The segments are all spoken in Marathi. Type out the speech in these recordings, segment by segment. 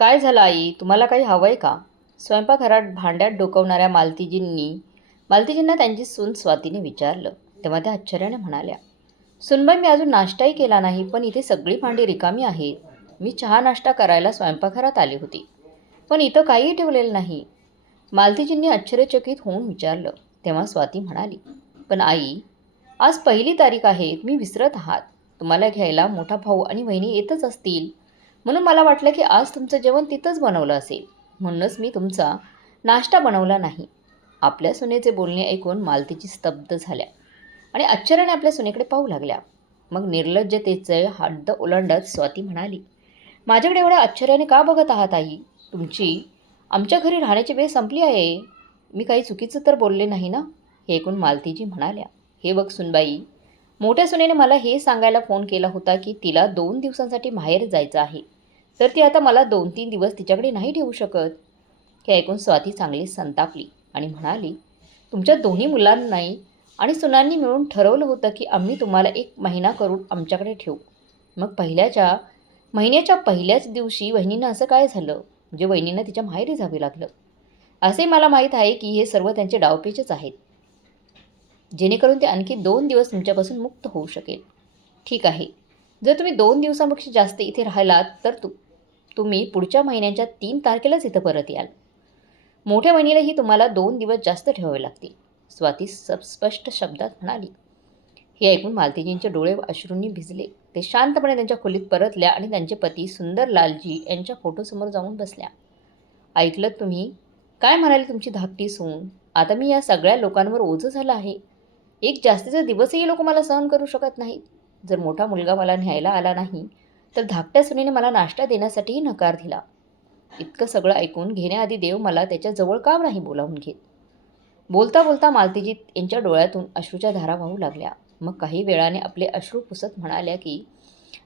काय झालं आई? तुम्हाला काही हवं आहे का? स्वयंपाकघरात भांड्यात डोकावणाऱ्या मालतीजींना त्यांची सून स्वातीने विचारलं. तेव्हा त्या आश्चर्याने म्हणाल्या, "सुनबाई, मी अजून नाश्ताही केला नाही, पण इथे सगळी भांडी रिकामी आहेत. मी चहा नाश्ता करायला स्वयंपाकघरात आली होती, पण इथं काहीही ठेवलेलं नाही." मालतीजींनी आश्चर्यचकित होऊन विचारलं. तेव्हा स्वाती म्हणाली, "पण आई, आज 1 तारीख आहे. तुम्ही विसरत आहात. तुम्हाला घ्यायला मोठा भाऊ आणि वहिनी येतच असतील. म्हणून मला वाटलं की आज तुमचं जेवण तिथंच बनवलं असेल. म्हणूनच मी तुमचा नाश्ता बनवला नाही." आपल्या सुनेचे बोलणे ऐकून मालतीजी स्तब्ध झाल्या आणि आश्चर्याने आपल्या सुनेकडे पाहू लागल्या. मग निर्लज्जतेचे हद्द ओलांडत स्वाती म्हणाली, "माझ्याकडे एवढ्या आश्चर्याने का बघत आहात आई? तुमची आमच्या घरी राहण्याची वेळ संपली आहे. मी काही चुकीचं तर बोलले नाही ना?" हे ऐकून मालतीजी म्हणाल्या, "हे बघ सुनबाई, मोठ्या सुनेने मला हे सांगायला फोन केला होता की तिला 2 दिवसांसाठी माहेर जायचं आहे. तर ती आता मला 2-3 दिवस तिच्याकडे नाही ठेवू शकत." हे ऐकून स्वाती चांगलीच संतापली आणि म्हणाली, "तुमच्या दोन्ही मुलांनी आणि सुनांनी मिळून ठरवलं होतं की आम्ही तुम्हाला 1 महिना करून आमच्याकडे ठेवू. मग महिन्याच्या पहिल्याच दिवशी वहिनींना असं काय झालं, म्हणजे वहिनींना तिच्या माहेरी जावे लागलं? असे मला माहीत आहे की हे सर्व त्यांचे डावपेचच आहेत, जेणेकरून ते आणखी 2 दिवस तुमच्यापासून मुक्त होऊ शकेल. ठीक आहे, जर तुम्ही 2 दिवसांपेक्षा जास्त इथे राहिलात तर तुम्ही पुढच्या महिन्याच्या 3 तारखेलाच इथं परत याल. मोठ्या बहिणीलाही तुम्हाला 2 दिवस जास्त ठेवावे लागतील." स्वाती स्पष्ट शब्दात म्हणाली. हे ऐकून मालतीजींचे डोळे अश्रूंनी भिजले. ते शांतपणे त्यांच्या खोलीत परतल्या आणि त्यांचे पती सुंदरलालजी यांच्या फोटोसमोर जाऊन बसल्या. "ऐकलत तुम्ही? काय म्हणाली तुमची धाकटी सून? आता मी या सगळ्या लोकांवर ओझं झालं आहे. एक जास्तीचा दिवसही लोक मला सहन करू शकत नाहीत. जर मोठा मुलगा मला न्यायला आला नाही, तर धाकट्या सुनेने मला नाश्ता देण्यासाठीही नकार दिला. इतकं सगळं ऐकून घेण्याआधी देव मला त्याच्याजवळ का नाही बोलावून घेत?" बोलता बोलता मालतीजी यांच्या डोळ्यातून अश्रूच्या धारा वाहू लागल्या. मग काही वेळाने आपले अश्रू पुसत म्हणाल्या की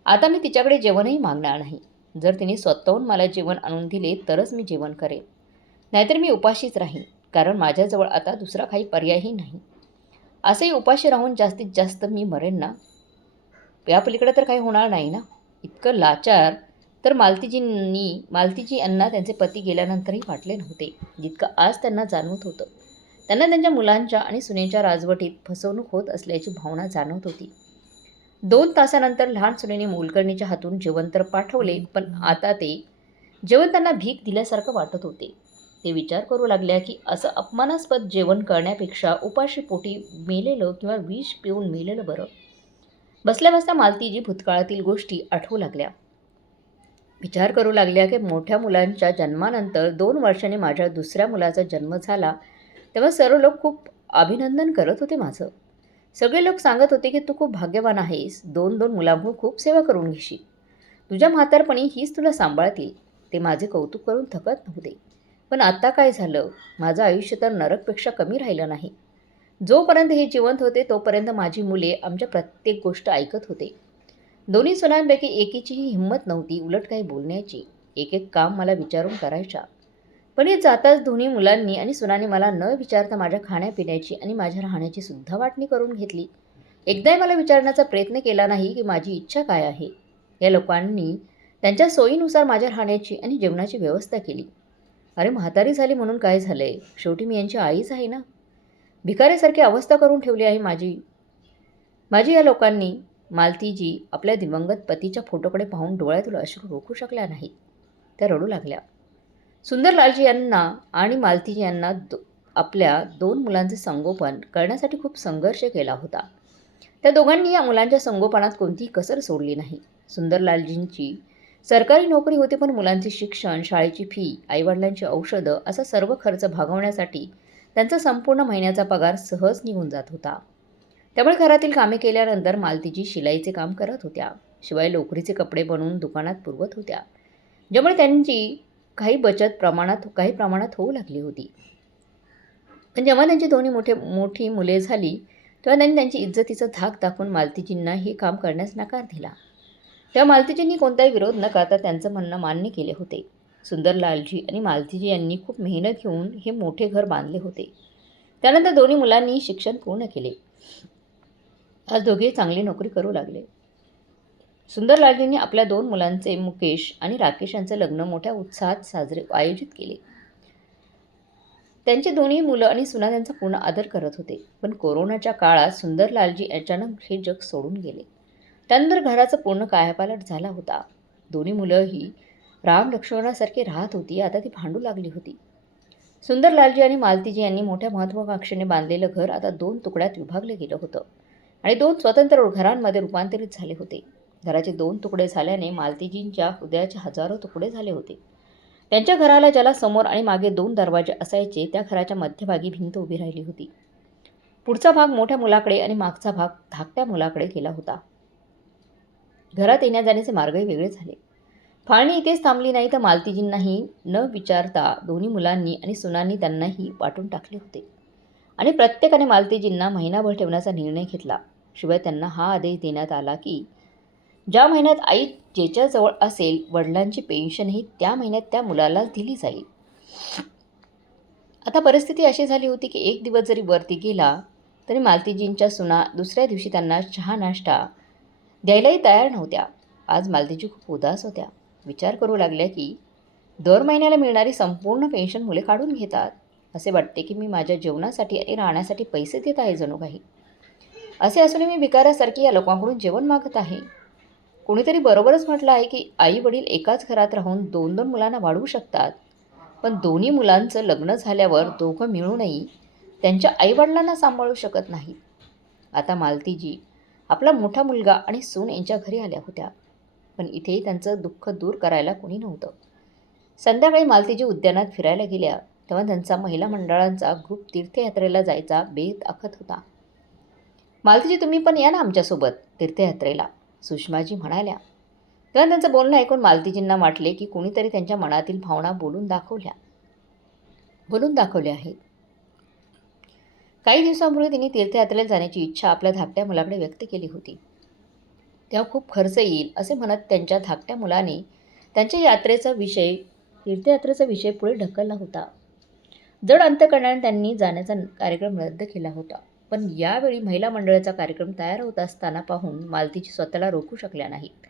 आता मी तिच्याकडे जेवणही मागणार नाही. जर तिने स्वतःहून मला जेवण आणून दिले तरच मी जेवण करेन, नाहीतर मी उपाशीच राहीन, कारण माझ्याजवळ आता दुसरा काही पर्यायही नाही. असंही उपाशी राहून जास्तीत जास्त मी मरेन ना? यापलीकडे तर काही होणार नाही ना? इतकं लाचार तर मालतीजी यांना त्यांचे पती गेल्यानंतरही वाटले नव्हते, जितकं आज त्यांना जाणवत होतं. त्यांना त्यांच्या मुलांच्या आणि सुनेच्या राजवटीत फसवणूक होत असल्याची भावना जाणवत होती. 2 तासानंतर लहान सुनेने मोलकरणीच्या हातून जेवण तर पाठवले, पण आता ते जेवण त्यांना भीक दिल्यासारखं वाटत होते. ते विचार करू लागल्या की असं अपमानास्पद जेवण करण्यापेक्षा उपाशी पोटी मेलेलं किंवा विष पिऊन मेलेलं बरं. बसल्या बसल्या मालतीजी भूतकाळातील गोष्टी आठवू लागल्या. विचार करू लागल्या की मोठ्या मुलांच्या जन्मानंतर 2 वर्षांनी माझ्या दुसऱ्या मुलाचा जन्म झाला, तेव्हा सर्व लोक खूप अभिनंदन करत होते माझं. सगळे लोक सांगत होते की तू खूप भाग्यवान आहेस, 2-2 मुलांहून खूप सेवा करून घेशील. तुझ्या म्हातारपणी हीच तुला सांभाळतील. ते माझे कौतुक करून थकत नव्हते. पण आता काय झालं? माझं आयुष्य तर नरकपेक्षा कमी राहिलं नाही. जोपर्यंत हे जिवंत होते तोपर्यंत माझी मुले आमच्या प्रत्येक गोष्ट ऐकत होते. दोन्ही सुनांपैकी एकीचीही हिंमत नव्हती उलट काही बोलण्याची. एक एक काम मला विचारून करायच्या. पण हे जाताच दोन्ही मुलांनी आणि सुनांनी मला न विचारता माझ्या खाण्यापिण्याची आणि माझ्या राहण्याची सुद्धा वाटणी करून घेतली. एकदाही मला विचारण्याचा प्रयत्न केला नाही की माझी इच्छा काय आहे. या लोकांनी त्यांच्या सोयीनुसार माझ्या राहण्याची आणि जेवणाची व्यवस्था केली. अरे, म्हातारी झाली म्हणून काय झालंय? शेवटी मी यांची आईच आहे ना. भिकाऱ्यासारखी अवस्था करून ठेवली आहे माझी माझी या लोकांनी. मालतीजी आपल्या दिवंगत पतीच्या फोटोकडे पाहून डोळ्यातून अश्रू रोखू शकल्या नाहीत. त्या रडू लागल्या. सुंदरलालजी यांना आणि मालतीजी यांना आपल्या 2 मुलांचे संगोपन करण्यासाठी खूप संघर्ष केला होता. त्या दोघांनी या मुलांच्या संगोपनात कोणतीही कसर सोडली नाही. सुंदरलालजींची सरकारी नोकरी होती, पण मुलांचे शिक्षण, शाळेची फी, आईवडिलांची औषधं असा सर्व खर्च भागवण्यासाठी त्यांचा संपूर्ण महिन्याचा पगार सहज निघून जात होता. त्यामुळे घरातील कामे केल्यानंतर मालतीजी शिलाईचे काम करत होत्या. शिवाय लोकरीचे कपडे बनवून दुकानात पुरवत होत्या, ज्यामुळे त्यांची काही प्रमाणात होऊ लागली होती. पण जेव्हा त्यांची दोन्ही मोठी मुले झाली, तेव्हा त्यांनी त्यांची इज्जतीचा धाक दाखवून मालतीजींना हे काम करण्यास नकार दिला. तेव्हा मालतीजींनी कोणताही विरोध न करता त्यांचं म्हणणं मान्य केले होते. सुंदरलालजी आणि मालतीजी यांनी खूप मेहनत घेऊन हे मोठे घर बांधले होते. त्यानंतर दोन्ही मुलांनी शिक्षण पूर्ण केले. आज दोघे चांगली नोकरी करू लागले. सुंदरलालजींनी आपल्या 2 मुलांचे मुकेश आणि राकेश यांचं लग्न मोठ्या उत्साहात आयोजित केले. त्यांची दोन्ही मुलं आणि सुना त्यांचा पूर्ण आदर करत होते. पण कोरोनाच्या काळात सुंदरलालजी अचानक हे जग सोडून गेले. त्यानंतर घराचा पूर्ण कायापालट झाला होता. दोन्ही मुलंही राम लक्ष्मणासारखी राहत होती, आता ती भांडू लागली होती. सुंदरलालजी आणि मालतीजी यांनी मोठ्या महत्त्वाकांक्षेने बांधलेलं घर आता 2 तुकड्यात विभागलं गेलं होतं आणि 2 स्वतंत्र घरांमध्ये रूपांतरित झाले होते. घराचे 2 तुकडे झाल्याने मालतीजींच्या हृदयाचे हजारो तुकडे झाले होते. त्यांच्या घराला ज्याला समोर आणि मागे 2 दरवाजे असायचे, त्या घराच्या मध्यभागी भिंत उभी राहिली होती. पुढचा भाग मोठ्या मुलाकडे आणि मागचा भाग धाकट्या मुलाकडे गेला होता. घरात येण्या-जाण्याचे मार्गही वेगळे झाले. फाळणी इथेच थांबली नाही, तर मालतीजींनाही न विचारता दोन्ही मुलांनी आणि सुनांनी त्यांनाही वाटून टाकले होते आणि प्रत्येकाने मालतीजींना महिनाभर ठेवण्याचा निर्णय घेतला. शिवाय त्यांना हा आदेश देण्यात आला की ज्या महिन्यात आई ज्याच्याजवळ असेल, वडिलांची पेन्शनही त्या महिन्यात त्या मुलालाच दिली जाईल. आता परिस्थिती अशी झाली होती की एक दिवस जरी वरती गेला तरी मालतीजींच्या सुना दुसऱ्या दिवशी त्यांना चहा नाश्ता द्यायलाही तयार नव्हत्या. आज मालतीजी खूप उदास होत्या. विचार करू लागल्या की दर महिन्याला मिळणारी संपूर्ण पेन्शन मुले काढून घेतात. असे वाटते की मी माझ्या जेवणासाठी आणि राहण्यासाठी पैसे देत आहे जणू काही. असे असूनही मी भिकाऱ्यासारखी या लोकांकडून जेवण मागत आहे. कोणीतरी बरोबरच म्हटलं आहे की आई वडील एकाच घरात राहून 2-2 मुलांना वाढवू शकतात, पण दोन्ही मुलांचं लग्न झाल्यावर दोघं मिळूनही त्यांच्या आईवडिलांना सांभाळू शकत नाहीत. आता मालतीजी आपला मोठा मुलगा आणि सून यांच्या घरी आल्या होत्या, पण इथे त्यांचं दुःख दूर करायला कोणी नव्हतं. संध्याकाळी मालतीजी उद्यानात फिरायला गेल्या तेव्हा त्यांचा महिला मंडळांचा ग्रुप तीर्थयात्रेला जायचा बेत आखत होता. मालतीजी, तुम्ही पण या ना आमच्यासोबत तीर्थयात्रेला, सुषमाजी म्हणाल्या. तेव्हा त्यांचं बोलणं ऐकून मालतीजींना वाटले की कोणीतरी त्यांच्या मनातील भावना बोलून दाखवल्या आहेत. काही दिवसांपूर्वी तिने तीर्थयात्रेला जाण्याची इच्छा आपल्या धाकट्या मुलाकडे व्यक्त केली होती. तेव्हा खूप खर्च येईल असे म्हणत त्यांच्या धाकट्या मुलाने त्यांच्या तीर्थयात्रेचा विषय पुढे ढकलला होता. जड अंतकरणाने त्यांनी जाण्याचा कार्यक्रम रद्द केला होता. पण यावेळी महिला मंडळाचा कार्यक्रम तयार होत असताना पाहून मालतीजी स्वतःला रोखू शकल्या नाहीत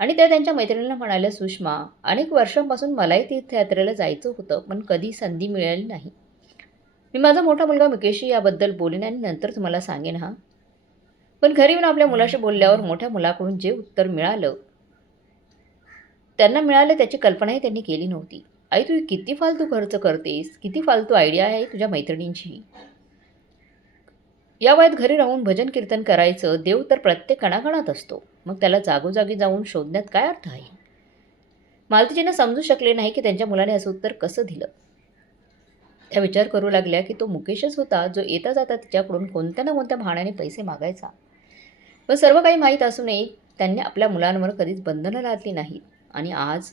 आणि त्या त्यांच्या मैत्रिणीला म्हणाल्या, सुषमा, अनेक वर्षांपासून मलाही तीर्थयात्रेला जायचं होतं, पण कधी संधी मिळाली नाही. मी माझा मोठा मुलगा मुकेशशी याबद्दल बोलेन आणि नंतर तुम्हाला सांगेन हा. पण घरी येऊन आपल्या मुलाशी बोलल्यावर मोठ्या मुलाकडून जे उत्तर त्यांना मिळालं त्याची कल्पनाही त्यांनी केली नव्हती. आई, तू किती फालतू खर्च करतेस, किती फालतू आयडिया आहे तुझ्या मैत्रिणींची. या वयात घरी राहून भजन कीर्तन करायचं, देव तर प्रत्येक कणाकणात असतो, मग त्याला जागोजागी जाऊन शोधण्यात काय अर्थ आहे. मालतीजींना समजू शकले नाही की त्यांच्या मुलाने असं उत्तर कसं दिलं. त्या विचार करू लागल्या की तो मुकेशच होता जो येता जाता तिच्याकडून कोणत्या ना कोणत्या बहाण्याने पैसे मागायचा. पण सर्व काही माहीत असूनही त्यांनी आपल्या मुलांवर कधीच बंधनं लादली नाहीत आणि आज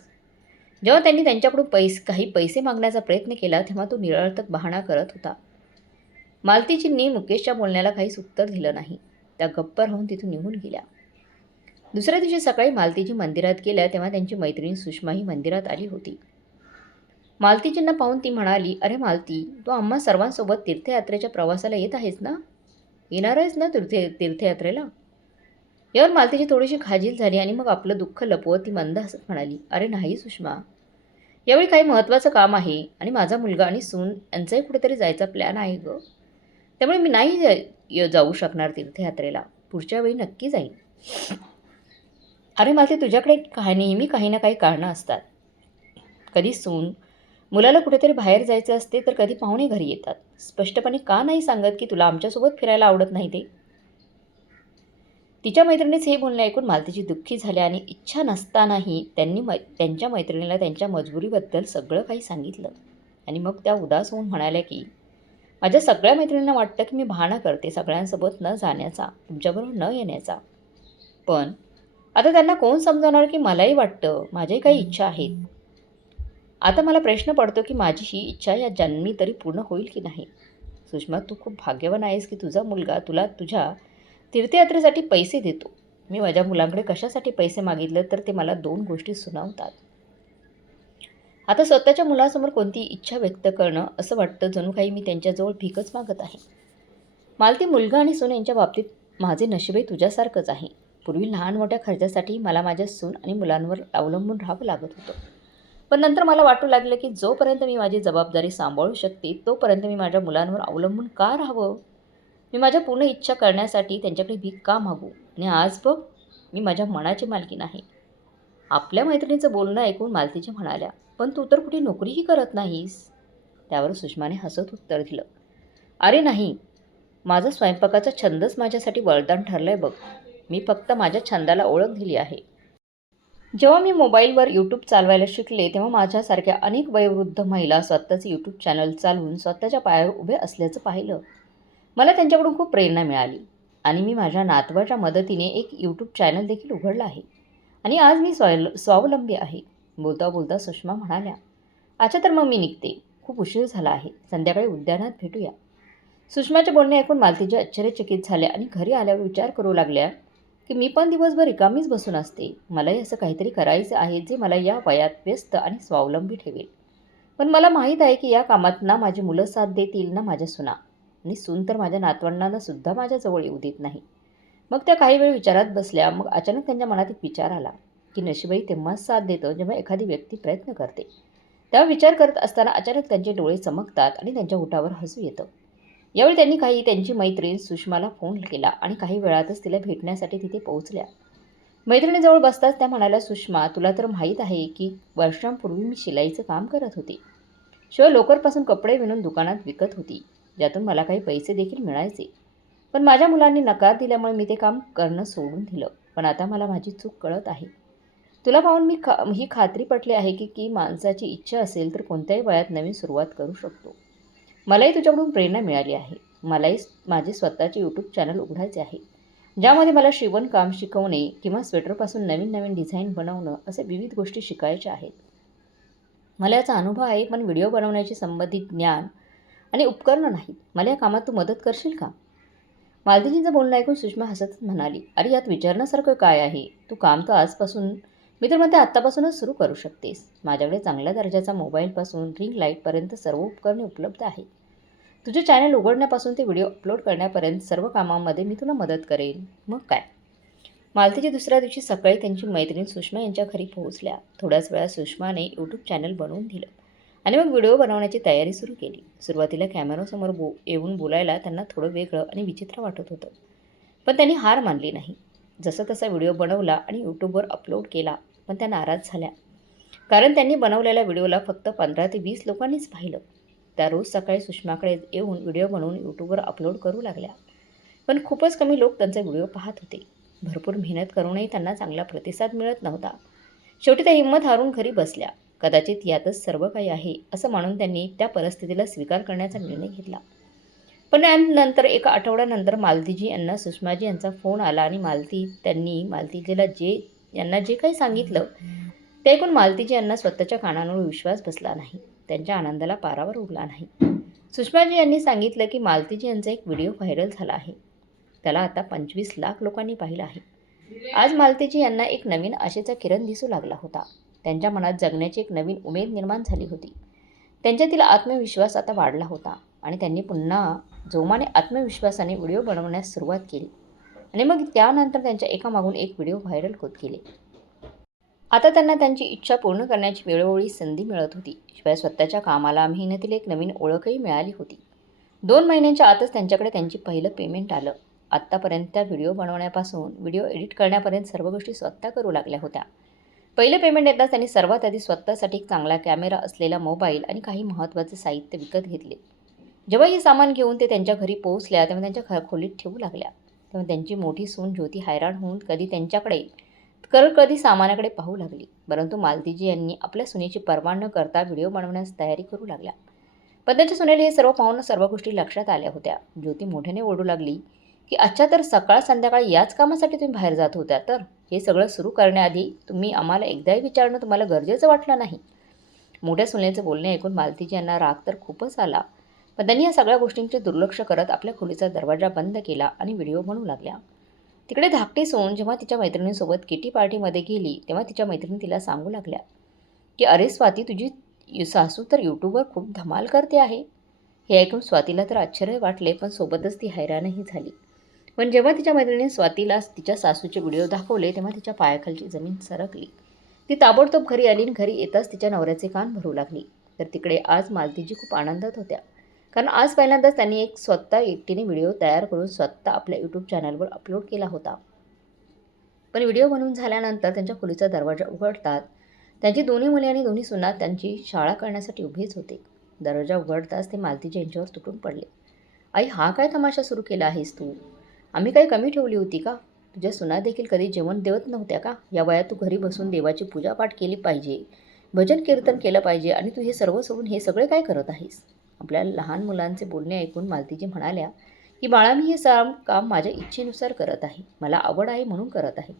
जेव्हा त्यांनी त्यांच्याकडून काही पैसे मागण्याचा प्रयत्न केला तेव्हा तो निरर्थक बहाणा करत होता. मालतीजींनी मुकेशच्या बोलण्याला काहीच उत्तर दिलं नाही. त्या गप्प राहून तिथून निघून गेल्या. दुसऱ्या दिवशी सकाळी मालतीजी मंदिरात गेल्या तेव्हा त्यांची मैत्रीण सुषमाही मंदिरात आली होती. मालतीजींना पाहून ती म्हणाली, अरे मालती, तू आम्हा सर्वांसोबत तीर्थयात्रेच्या प्रवासाला येणार आहेस ना तीर्थयात्रेला. यावर मालतीजी थोडीशी खाजील झाली आणि मग आपलं दुःख लपवत ती मंद हसत म्हणाली, अरे नाही सुषमा, यावेळी काही महत्त्वाचं काम आहे आणि माझा मुलगा आणि सून यांचाही कुठेतरी जायचा प्लॅन आहे गं. त्यामुळे मी नाही जाऊ शकणार तीर्थयात्रेला. पुढच्या वेळी नक्की जाईन. अरे मालती, तुझ्याकडे नेहमी काही ना काही कारणं असतात. कधी सून मुलाला कुठेतरी बाहेर जायचं असते, तर कधी पाहुणे घरी येतात. स्पष्टपणे का नाही सांगत की तुला आमच्यासोबत फिरायला आवडत नाही ते. तिच्या मैत्रिणीचे हे बोलणे ऐकून मालतीजी दुःखी झाल्या आणि इच्छा नसतानाही त्यांनी त्यांच्या मैत्रिणीला त्यांच्या मजबुरीबद्दल सगळं काही सांगितलं आणि मग त्या उदास होऊन म्हणाल्या की माझ्या सगळ्या मैत्रिणींना वाटतं की मी बहाणा करते सगळ्यांसोबत न जाण्याचा, तुमच्याबरोबर न येण्याचा. पण आता त्यांना कोण समजावणार की मलाही वाटतं, माझ्याही काही इच्छा आहेत. आता मला प्रश्न पडतो की माझी ही इच्छा या जन्मी तरी पूर्ण होईल की नाही. सुषमा, तू खूप भाग्यवान आहेस की तुझा मुलगा तुला तुझ्या तीर्थयात्रेसाठी पैसे देतो. मी माझ्या मुलांकडे कशासाठी पैसे मागितले तर ते मला 2 गोष्टी सुनावतात. आता स्वतःच्या मुलासमोर कोणती इच्छा व्यक्त करणं असं वाटतं जणू काही मी त्यांच्याजवळ भीकच मागत आहे. मालती, मुलगा आणि सून यांच्या बाबतीत माझे नशीबही तुझ्यासारखंच आहे. पूर्वी लहान मोठ्या खर्चासाठी मला माझ्या सून आणि मुलांवर अवलंबून राहावं लागत होतं. पण नंतर मला वाटू लागलं की जोपर्यंत मी माझी जबाबदारी सांभाळू शकते तोपर्यंत मी माझ्या मुलांवर अवलंबून का राहावं? मी माझ्या पूर्ण इच्छा करण्यासाठी त्यांच्याकडे भीक का मागू? आणि आज बघ, मी माझ्या मनाची मालकीण आहे. आपल्या मैत्रिणीचं बोलणं ऐकून मालतीजी म्हणाल्या, पण तू तर कुठे नोकरीही करत नाहीस. त्यावर सुषमाने हसत उत्तर दिलं, अरे नाही, माझा स्वयंपाकाचा छंदच माझ्यासाठी वरदान ठरलंय बघ. मी फक्त माझ्या छंदाला ओळख दिली आहे. जेव्हा मी मोबाईलवर यूट्यूब चालवायला शिकले तेव्हा माझ्यासारख्या अनेक वयोवृद्ध महिला स्वतःचे यूट्यूब चॅनल चालवून स्वतःच्या पायावर उभे असल्याचं पाहिलं. मला त्यांच्याकडून खूप प्रेरणा मिळाली आणि मी माझ्या नातवाच्या मदतीने एक यूट्यूब चॅनल देखील उघडलं आहे आणि आज मी स्वावलंबी आहे. बोलता बोलता सुषमा म्हणाल्या, अच्छा तर मग मी निघते. खूप उशीर झाला आहे. संध्याकाळी उद्यानात भेटूया. सुषमाचे बोलणे ऐकून मालतीजी आश्चर्यचकित झाल्या आणि घरी आल्यावर विचार करू लागल्या की मी पण दिवसभर रिकामीच बसून असते. मलाही असं काहीतरी करायचं आहे जे मला या वयात व्यस्त आणि स्वावलंबी ठेवेल. पण मला माहीत आहे की या कामात ना माझी मुलं साथ देतील ना माझ्या सुना, आणि सून तर माझ्या नातवंडांना सुद्धा माझ्याजवळ येऊ देत नाही. मग त्या काही वेळ विचारात बसल्या. मग अचानक त्यांच्या मनात एक विचार आला की नशीबही तेव्हाच साथ देतं जेव्हा एखादी व्यक्ती प्रयत्न करते. तेव्हा विचार करत असताना अचानक त्यांचे डोळे चमकतात आणि त्यांच्या ओठावर हसू येतं. यावेळी त्यांनी त्यांची मैत्रीण सुषमाला फोन केला आणि काही वेळातच तिला भेटण्यासाठी तिथे पोहोचल्या. मैत्रिणीजवळ बसताच त्या म्हणाल्या, सुषमा, तुला तर माहीत आहे की वर्षांपूर्वी मी शिलाईचं काम करत होते. शिवाय लोकरपासून कपडे विणून दुकानात विकत होती, ज्यातून मला काही पैसे देखील मिळायचे. पण माझ्या मुलांनी नकार दिल्यामुळे मी ते काम करणं सोडून दिलं. पण आता मला माझी चूक कळत आहे. तुला पाहून ही खात्री पटली आहे की माणसाची इच्छा असेल तर कोणत्याही वयात नवीन सुरुवात करू शकतो. मलाही तुझ्याकडून प्रेरणा मिळाली आहे. मलाही माझे स्वतःचे यूट्यूब चॅनल उघडायचे आहे, ज्यामध्ये मला शिवणकाम शिकवणे किंवा स्वेटरपासून नवीन नवीन डिझाईन बनवणं असे विविध गोष्टी शिकायच्या आहेत. मला याचा अनुभव आहे, पण व्हिडिओ बनवण्याशी संबंधित ज्ञान आणि उपकरणं नाहीत. मला या कामात तू मदत करशील का? मालतीजींचं बोलणं ऐकून सुषमा हसत म्हणाली, अरे यात विचारण्यासारखं काय आहे? तू काम तर आजपासून, मी तर म्हणते आत्तापासूनच सुरू करू शकतेस. माझ्याकडे चांगल्या दर्जाचा मोबाईलपासून रिंग लाईटपर्यंत सर्व उपकरणे उपलब्ध आहेत. तुझे चॅनल उघडण्यापासून ते व्हिडिओ अपलोड करण्यापर्यंत सर्व कामांमध्ये मी तुला मदत करेन. मग काय? मालतीजी दुसऱ्या दिवशी सकाळी त्यांची मैत्रीण सुषमा यांच्या घरी पोहोचल्या. थोड्याच वेळात सुषमाने यूट्यूब चॅनल बनवून दिलं आणि मग व्हिडिओ बनवण्याची तयारी सुरू केली. सुरुवातीला कॅमेरासमोर येऊन बोलायला त्यांना थोडं वेगळं आणि विचित्र वाटत होतं. पण त्यांनी हार मानली नाही. जसं तसा व्हिडिओ बनवला आणि यूट्यूबवर अपलोड केला. पण त्या नाराज झाल्या, कारण त्यांनी बनवलेल्या व्हिडिओला फक्त 15 ते 20 लोकांनीच पाहिलं. त्या रोज सकाळी सुषमाकडे येऊन व्हिडिओ बनवून यूट्यूबवर अपलोड करू लागल्या. पण खूपच कमी लोक त्यांचा व्हिडिओ पाहत होते. भरपूर मेहनत करूनही त्यांना चांगला प्रतिसाद मिळत नव्हता. शेवटी त्या हिंमत हारून घरी बसल्या. कदाचित यातच सर्व काही आहे असं म्हणून त्यांनी त्या परिस्थितीला स्वीकार करण्याचा निर्णय घेतला. पण नंतर एका आठवड्यानंतर मालतीजी यांना सुषमाजी यांचा फोन आला आणि त्यांनी मालतीजीला यांना जे काही सांगितलं ते ऐकून मालतीजी यांना स्वतःच्या कानांवर विश्वास बसला नाही. त्यांच्या आनंदाला पारावर उरला नाही. सुषमाजी यांनी सांगितलं की मालतीजी यांचा एक व्हिडिओ व्हायरल झाला आहे. त्याला आता 25 लाख लोकांनी पाहिलं आहे. आज मालतीजी यांना एक नवीन आशेचा किरण दिसू लागला होता. त्यांच्या मनात जगण्याची एक नवीन उमेद निर्माण झाली होती. त्यांच्यातील आत्मविश्वास आता वाढला होता आणि त्यांनी पुन्हा जोमाने आत्मविश्वासाने व्हिडिओ बनवण्यास सुरुवात केली आणि मग त्यानंतर त्यांच्या एकामागून एक व्हिडिओ व्हायरल होत गेले. आता त्यांना त्यांची इच्छा पूर्ण करण्याची वेळोवेळी संधी मिळत होती. शिवाय स्वतःच्या कामाला मेहनतीला एक नवीन ओळखही मिळाली होती. 2 महिन्यांच्या आतच त्यांच्याकडे त्यांची पहिलं पेमेंट आलं. आत्तापर्यंत त्या व्हिडिओ बनवण्यापासून व्हिडिओ एडिट करण्यापर्यंत सर्व गोष्टी स्वतः करू लागल्या होत्या. पहिलं पेमेंट येताच त्यांनी सर्वात आधी स्वतःसाठी एक चांगला कॅमेरा असलेला मोबाईल आणि काही महत्त्वाचे साहित्य विकत घेतले. जेव्हा हे सामान घेऊन ते त्यांच्या घरी पोहोचल्या तेव्हा त्यांच्या खोलीत ठेवू लागल्या. तेव्हा त्यांची मोठी सून ज्योती हैराण होऊन कधी त्यांच्याकडे कधी सामानाकडे पाहू लागली. परंतु मालतीजी यांनी आपल्या सुनेची पर्वा न करता व्हिडिओ बनवण्यास तयारी करू लागल्या. पण त्यांच्या सुनेला हे सर्व पाहून सर्व गोष्टी लक्षात आल्या होत्या. ज्योती मोठ्याने ओरडू लागली की अच्छा, तर सकाळ संध्याकाळ याच कामासाठी तुम्ही बाहेर जात होत्या, तर हे सगळं सुरू करण्याआधी तुम्ही आम्हाला एकदाही विचारणं तुम्हाला गरजेचं वाटलं नाही. मोठ्या सुनेचं बोलणे ऐकून मालतीजी यांना राग तर खूपच आला. पण त्यांनी या सगळ्या गोष्टींचे दुर्लक्ष करत आपल्या खोलीचा दरवाजा बंद केला आणि व्हिडिओ बनवू लागल्या. तिकडे धाकटी सून जेव्हा तिच्या मैत्रिणींसोबत किटी पार्टीमध्ये गेली तेव्हा तिच्या मैत्रिणी तिला सांगू लागल्या की अरे स्वाती, तुझी सासू तर यूट्यूबवर खूप धमाल करते आहे. हे ऐकून स्वातीला तर आश्चर्य वाटले, पण सोबतच ती हैराणही झाली. पण जेव्हा तिच्या मैत्रिणीने स्वातीला तिच्या सासूचे व्हिडिओ दाखवले तेव्हा तिच्या पायाखालची जमीन सरकली. ती ताबडतोब घरी आली आणि घरी येताच तिच्या नवऱ्याचे कान भरू लागली. तर तिकडे आज मालतीजी खूप आनंदात होत्या, कारण आज पहिल्यांदाच त्यांनी एक स्वतः एकटीने व्हिडिओ तयार करून स्वतः आपल्या यूट्यूब चॅनलवर अपलोड केला होता. पण व्हिडिओ बनवून झाल्यानंतर त्यांच्या खोलीचा दरवाजा उघडतात त्यांची दोन्ही मुले आणि दोन्ही सुना त्यांची शाळा करण्यासाठी उभेच होते. दरवाजा उघडताच ते मालतीजी यांच्यावर तुटून पडले. आई, हा काय तमाशा सुरू केला आहेस तू? आम्ही काही कमी ठेवली होती का? तुझ्या सुना देखील कधी जेवण देत नव्हत्या का? या वयात तू घरी बसून देवाची पूजापाठ केली पाहिजे, भजन कीर्तन केलं पाहिजे आणि तू हे सर्व सोडून हे सगळे काय करत आहेस? आपल्या लहान मुलांचे बोलणे ऐकून मालतीजी म्हणाल्या की बाळा, मी हे सारं काम माझ्या इच्छेनुसार करत आहे. मला आवड आहे म्हणून करत आहे.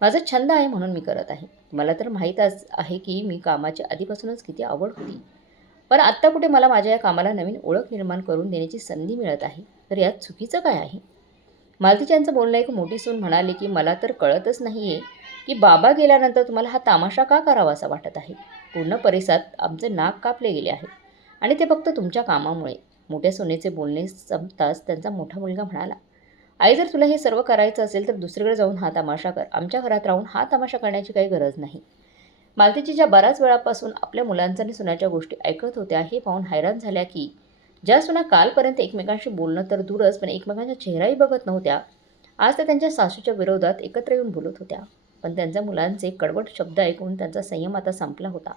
माझा छंद आहे म्हणून मी करत आहे. मला तर माहीतच आहे की मी कामाची आधीपासूनच किती आवड होती. पण आत्ता कुठे मला माझ्या या कामाला नवीन ओळख निर्माण करून देण्याची संधी मिळत आहे. तर यात चुकीचं काय आहे? मालतीजी यांचं बोलणं एक मोठी सून म्हणाली की मला तर कळतच नाही आहे की बाबा गेल्यानंतर तुम्हाला हा तमाशा का करावासा वाटत आहे. पूर्ण परिसरात आमचे नाक कापले गेले आहे आणि ते फक्त तुमच्या कामामुळे. मोठ्या सुनेचे बोलणे संपताच त्यांचा मोठा मुलगा म्हणाला, आई, जर तुला हे सर्व करायचं असेल तर दुसरीकडे जाऊन हा तमाशा कर. आमच्या घरात राहून हा तमाशा करण्याची काही गरज नाही. मालतीजी ज्या बऱ्याच वेळापासून आपल्या मुलांच्या आणि सुनाच्या गोष्टी ऐकत होत्या हे पाहून हैराण झाल्या की ज्या सुना कालपर्यंत एकमेकांशी बोलणं तर दूरच पण एकमेकांचा चेहराही बघत नव्हत्या, आज त्या त्यांच्या सासूच्या विरोधात एकत्र येऊन बोलत होत्या. पण त्यांच्या मुलांचे कडवट शब्द ऐकून त्यांचा संयम आता संपला होता.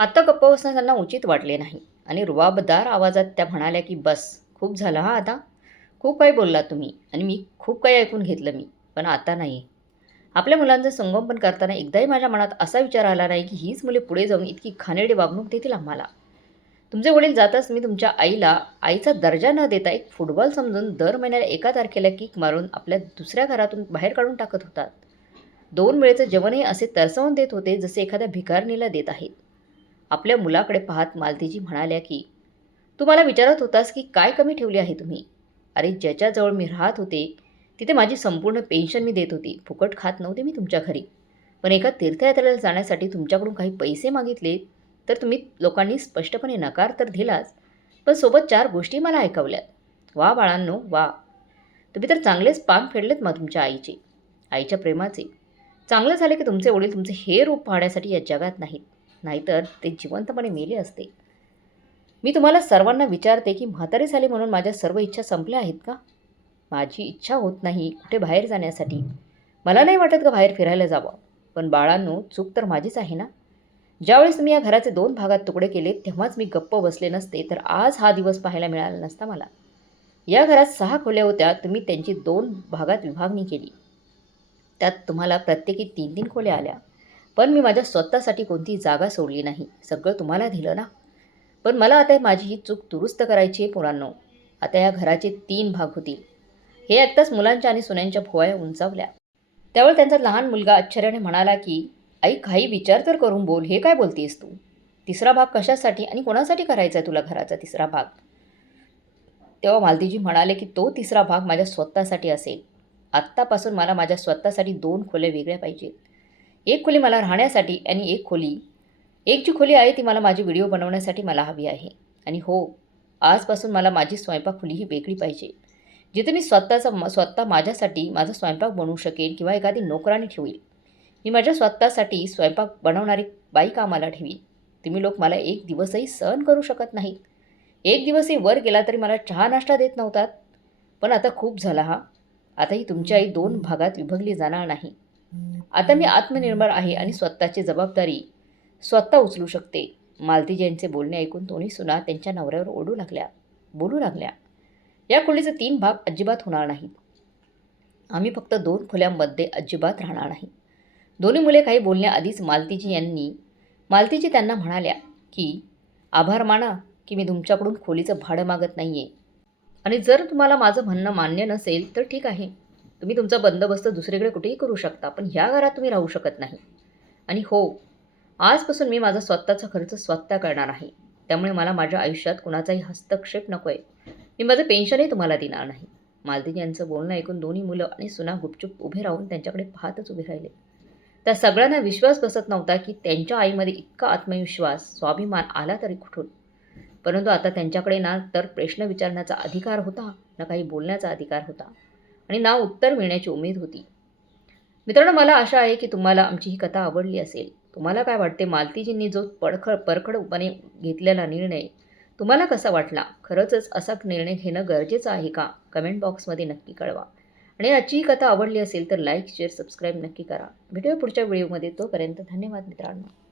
आत्ता गप्प बसणं त्यांना उचित वाटले नाही आणि रुबाबदार आवाजात त्या म्हणाल्या की बस, खूप झालं हा आता. खूप काही बोललात तुम्ही आणि मी खूप काही ऐकून घेतलं मी, पण आता नाही. आपल्या मुलांचं संगोपन करताना एकदाही माझ्या मनात असा विचार आला नाही की हीच मुले पुढे जाऊन इतकी घाणेरडी वागणूक देतील आम्हाला. तुमचे वडील जाताच मी तुमच्या आईला आईचा दर्जा न देता एक फुटबॉल समजून दर महिन्याला 1 तारखेला किक मारून आपल्या दुसऱ्या घरातून बाहेर काढून टाकत होतात. 2 वेळेचं जेवणही असे तरसवून देत होते जसे एखाद्या भिकारणीला देत आहेत. आपल्या मुलाकडे पाहत मालतीजी म्हणाल्या की तू मला विचारत होतास की काय कमी ठेवली आहे तुम्ही? अरे, ज्याच्याजवळ मी राहत होते तिथे माझी संपूर्ण पेन्शन मी देत होती. फुकट खात नव्हते मी तुमच्या घरी. पण एका तीर्थयात्रेला जाण्यासाठी तुमच्याकडून काही पैसे मागितले तर तुम्ही लोकांनी स्पष्टपणे नकार तर दिलाच, पण सोबत 4 गोष्टी मला ऐकवल्यात. वा बाळांनो वा, तुम्ही तर चांगलेच पान फेडलेत मग तुमच्या आईचे, आईच्या प्रेमाचे. चांगलं झाले की तुमचे वडील तुमचे हे रूप पाहण्यासाठी या जगात नाहीत, नाहीतर ते जिवंतपणे मेले असते. मी तुम्हाला सर्वांना विचारते की म्हातारी झाली म्हणून माझ्या सर्व इच्छा संपल्या आहेत का? माझी इच्छा होत नाही कुठे बाहेर जाण्यासाठी. मला नाही वाटत का बाहेर फिरायला जावं. पण बाळांनो, चूक तर माझीच आहे ना. ज्यावेळेस तुम्ही या घराचे 2 भागात तुकडे केले तेव्हाच मी गप्प बसले नसते तर आज हा दिवस पाहायला मिळाला नसता मला. या घरात 6 खोल्या होत्या, तुम्ही त्यांची 2 भागात विभागणी केली. त्यात तुम्हाला प्रत्येकी 3-3 खोल्या आल्या. पण मी माझ्या स्वतःसाठी कोणतीही जागा सोडली नाही. सगळं तुम्हाला दिलं ना. पण मला आता माझी ही चूक दुरुस्त करायची आहे पोरांनो. आता या घराचे 3 भाग होतील. हे ऐकताच मुलांच्या आणि सुन्यांच्या भुवया उंचावल्या. त्यावेळी त्यांचा लहान मुलगा आश्चर्याने म्हणाला की आई, काही विचार तर करून बोल. हे काय बोलतेस तू? 3रा भाग कशासाठी आणि कोणासाठी करायचा आहे तुला घराचा 3रा भाग? तेव्हा मालतीजी म्हणाले की तो 3रा भाग माझ्या स्वतःसाठी असेल. आत्तापासून मला माझ्या स्वतःसाठी 2 खोल्या वेगळ्या पाहिजेत. 1 खोली मला राहण्यासाठी आणि एक जी खोली आहे ती मला माझी व्हिडिओ बनवण्यासाठी मला हवी आहे. आणि हो, आजपासून मला माझी स्वयंपाक ही वेगळी पाहिजे, जिथे मी स्वतः माझ्यासाठी माझा स्वयंपाक बनवू शकेन किंवा एखादी नोकरानी ठेवील. मी माझ्या स्वतःसाठी स्वयंपाक बनवणारी बाई कामाला ठेवीन. तुम्ही लोक मला एक दिवसही सहन करू शकत नाहीत. एक दिवसही वर गेला तरी मला चहा नाश्ता देत नव्हतात. पण आता खूप झाला हा. आता ही तुमची आई 2 भागात विभागली जाणार नाही. आता मी आत्मनिर्भर आहे आणि स्वतःची जबाबदारी स्वतः उचलू शकते. मालतीजी यांचे बोलणे ऐकून दोन्ही सुना त्यांच्या नवऱ्यावर बोलू लागल्या. या खोलीचे 3 भाग अजिबात होणार नाहीत. आम्ही फक्त 2 खोल्यांमध्ये अजिबात राहणार नाही. दोन्ही मुले काही बोलण्याआधीच मालतीजी त्यांना म्हणाल्या की आभार माना की मी तुमच्याकडून खोलीचं भाडं मागत नाही आहे. आणि जर तुम्हाला माझं म्हणणं मान्य नसेल तर ठीक आहे. तुम्ही तुमचा बंदोबस्त दुसरीकडे कुठेही करू शकता, पण ह्या घरात तुम्ही राहू शकत नाही. आणि हो, आजपासून मी माझा स्वतःचा खर्च स्वतः करणार आहे. त्यामुळे मला माझ्या आयुष्यात कुणाचाही हस्तक्षेप नको आहे. मी माझं पेन्शनही तुम्हाला देणार नाही. मालतीजी यांचं बोलणं ऐकून दोन्ही मुलं आणि सुना गुपचूप उभे राहून त्यांच्याकडे पाहतच उभे राहिले. त्या सगळ्यांना विश्वास बसत नव्हता की त्यांच्या आईमध्ये इतका आत्मविश्वास, स्वाभिमान आला तरी कुठून. परंतु आता त्यांच्याकडे ना तर प्रश्न विचारण्याचा अधिकार होता, ना काही बोलण्याचा अधिकार होता. आणि ना उत्तर मिळण्याची उमेद होती. मित्रांनो, मला आशा आहे की तुम्हाला आमची ही कथा आवडली असेल. तुम्हाला काय वाटते, मालतीजींनी जो परखडपणे घेतलेला निर्णय तुम्हाला कसा वाटला? खरंच असा निर्णय घेणं गरजेचं आहे का? कमेंट बॉक्समध्ये नक्की कळवा. आणि आजची ही कथा आवडली असेल तर लाईक, शेअर, सबस्क्राईब नक्की करा. भेटूया पुढच्या व्हिडिओमध्ये. तोपर्यंत धन्यवाद मित्रांनो.